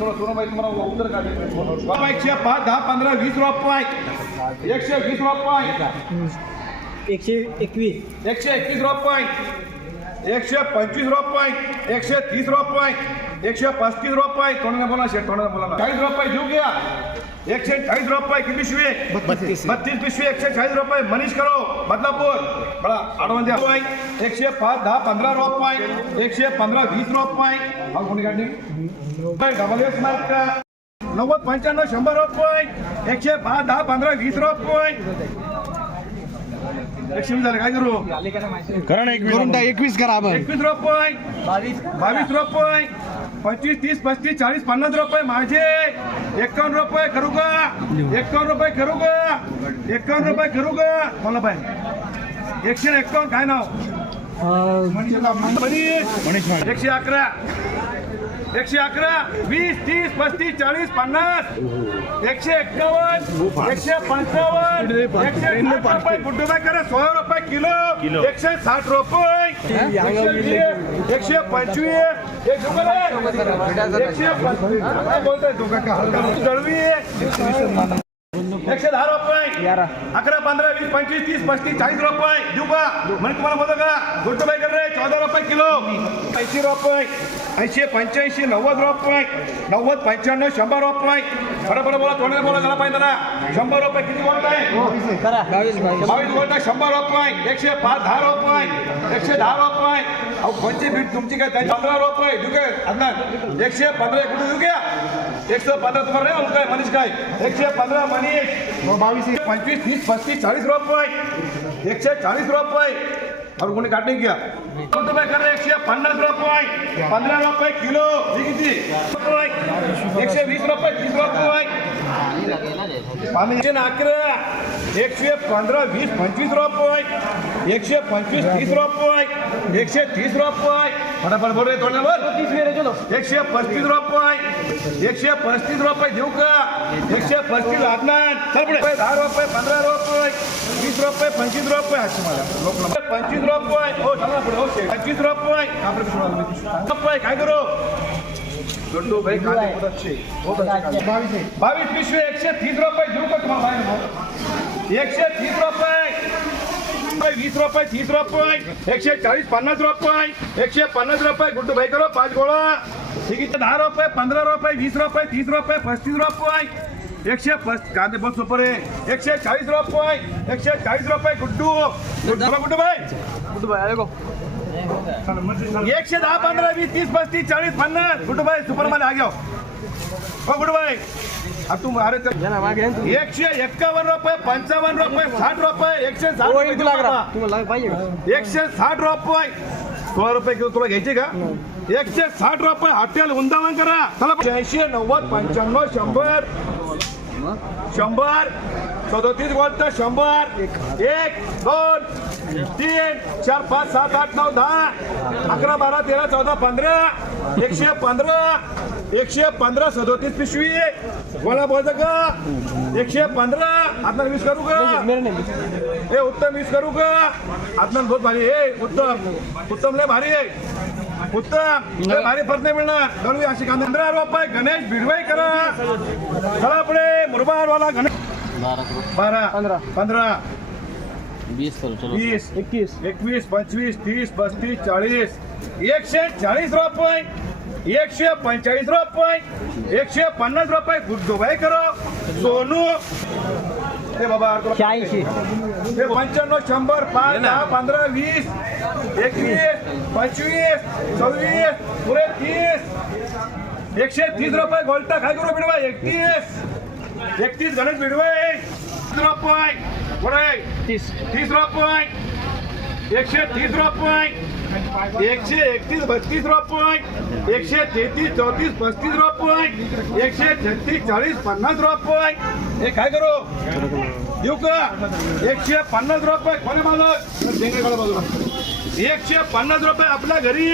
उत्तर पाच दहा पंधरा वीस रुपये एकशे वीस रुपये एकशे एकवीस। एकशे एकवीस रुपये एकशे पंचवीस रुपये एकशे तीस रुपये एकशे पस्तीस रुपये तोंडाने बोला शेट तोंडाने बोला चाळीस रुपये घेऊ घ्या एकशे चाळीस रुपये किती पिशवी। बत्तीस. बत्तीस पिशवी एकशे चाळीस रुपये। मनीष करो बदलापूर। बळा आडवून द्या। रुपये एकशे पाच दहा पंधरा रुपये एकशे पंधरा वीस रुपये। हा कोणी काढली डबल एस मार्क नव्वद पंच्याण्णव शंभर रुपये। एकशे पाच दहा पंधरा वीस रुपये। एकशे वीस झाले काय करू? करून एकवीस करा एकवीस रुपये. बावीस बावीस रुपये. पंचवीस तीस पस्तीस चाळीस पन्नास रुपये माझे एकावन्न रुपये करू का एकावन्न रुपये करू का एकावन्न रुपये करू का मला पाहिजे एकशे एकावन्न काय नाव मनीष एकशे अकरा वीस तीस पस्तीस चाळीस पन्नास. एकशे एक्कावन्न एकशे पंचावन्न एकशे रुपये. गुड्डूबाई करा सोळा रुपये किलो. एकशे साठ रुपये. एकशे वीस, एकशे पंचवीस. एकशे बोलताय तू? काका जळवी एकशे दहा रुपये. अकरा पंधरा वीस पंचवीस तीस पस्तीस चाळीस रुपये. देऊ का? म्हणजे तुम्हाला बोलतो का गुड्डूबाई कर रे चौदा रुपये किलो. ऐंशी रुपये. ऐंशी पंच्याऐंशी नव्वद रुपये नव्वद पंच्याण्णव शंभर रुपये बरं बरं बोला तोंडाने बोला झाला पाहिजे ना शंभर रुपये किती बोलताय करा. बावीस बावीस. बावीस बोलताय शंभर रुपये एकशे पाच दहा रुपये एकशे दहा रुपये अहो कोणची भीट तुमची काय? त्याची पंधरा रुपये देऊ काय? अदनान एकशे पंधरा कुठे देऊ घ्या एकशे पंधरा तुम्हाला नाही काय मनीष काय? एकशे पंधरा मनीष. बावीस पंचवीस तीस पस्तीस चाळीस रुपये एकशे चाळीस रुपये और कोणी काढणे घ्या कोणतं बाय करा एकशे पन्नास रुपये पंधरा रुपये किलो। हे किती रुपये एकशे वीस रुपये तीस रुपये पाण्याचे अकरा एकशे पंधरा वीस पंचवीस रुपये एकशे पंचवीस तीस रुपये एकशे तीस रुपये फटाफट बोल रे वेळे चलो एकशे पस्तीस रुपये. एकशे पस्तीस रुपये देऊ का? एकशे पस्तीस लागणार. दहा रुपये पंधरा रुपये वीस रुपये पंचवीस रुपये असे मला. पंचवीस रुपये. हो हो. पंचवीस रुपये. रुपये काय करू. बावीस पिशवी एकशे तीस रुपये देऊ का तुम्हाला? एकशे तीस रुपये. वीस रुपये तीस रुपये एकशे चाळीस पन्नास रुपये एकशे पन्नास रुपये गुड्डू भाई करो पाच गोळा. आहे दहा रुपये पंधरा रुपये वीस रुपये तीस रुपये पस्तीस रुपये एकशे पस कांदे बस सुपर आहे. एकशे चाळीस रुपये एकशे चाळीस रुपये गुड्डू. गुड्डू गुड्डू भाई. एकशे दहा पंधरा वीस तीस पस्तीस चाळीस पन्नास. गुड्डू भाई सुपरमध्ये आ गया हो. गुड्डू भाई. एकशे एक्कावन्न रुपये पंचावन्न रुपये साठ रुपये एकशे साठ रुपये एकशे साठ रुपये. सोळा रुपये किलो तुला घ्यायचे का? एकशे साठ रुपये हॉटेल उंदावन करा. चला ऐंशी नव्वद पंच्याण्णव शंभर. शंभर. सदोतीस गोष्ट शंभर. एक दोन तीन चार पाच सात आठ नऊ दहा अकरा बारा तेरा चौदा पंधरा एकशे पंधरा एकशे पंधरा सदोतीस पिशवी बोला बोलत का एकशे पंधरा आता वीस करू का? हे उत्तम वीस करू का? आत्मन बहुत भारी हे उत्तम उत्तम लय भारी आहे. उत्तम लय भारी फरक नाही मिळणार. करू अशी कांदा पंधरा रुपये गणेश भिडवाई करा चला पुढे मुरबाडवाला गणेश. बारा. पंधरा. पंधरा. चलो. वीस एकवीस एकवीस पंचवीस तीस पस्तीस चाळीस एकशे चाळीस रुपये एकशे पंचेचाळीस रुपये एकशे पन्नास रुपये गुड्डूबाई करो सोनू. हे बाबा शहाऐंशी. हे पंच्याण्णव शंभर पाच दहा पंधरा वीस एकवीस पंचवीस सव्वीस पुरे तीस. एकशे तीस रुपये गोल्टा काय करू बिडवा एकतीस. एकतीस गणेश बिडवे रुपये. तीस. रुपये एकशे तीस रुपये एकशे एकतीस बत्तीस रुपये एकशे तेहतीस चौतीस पस्तीस रुपये एकशे छत्तीस चाळीस पन्नास रुपये हे काय करू? देऊ का? एकशे पन्नास रुपये कोणी मालक? एकशे पन्नास रुपये आपल्या घरी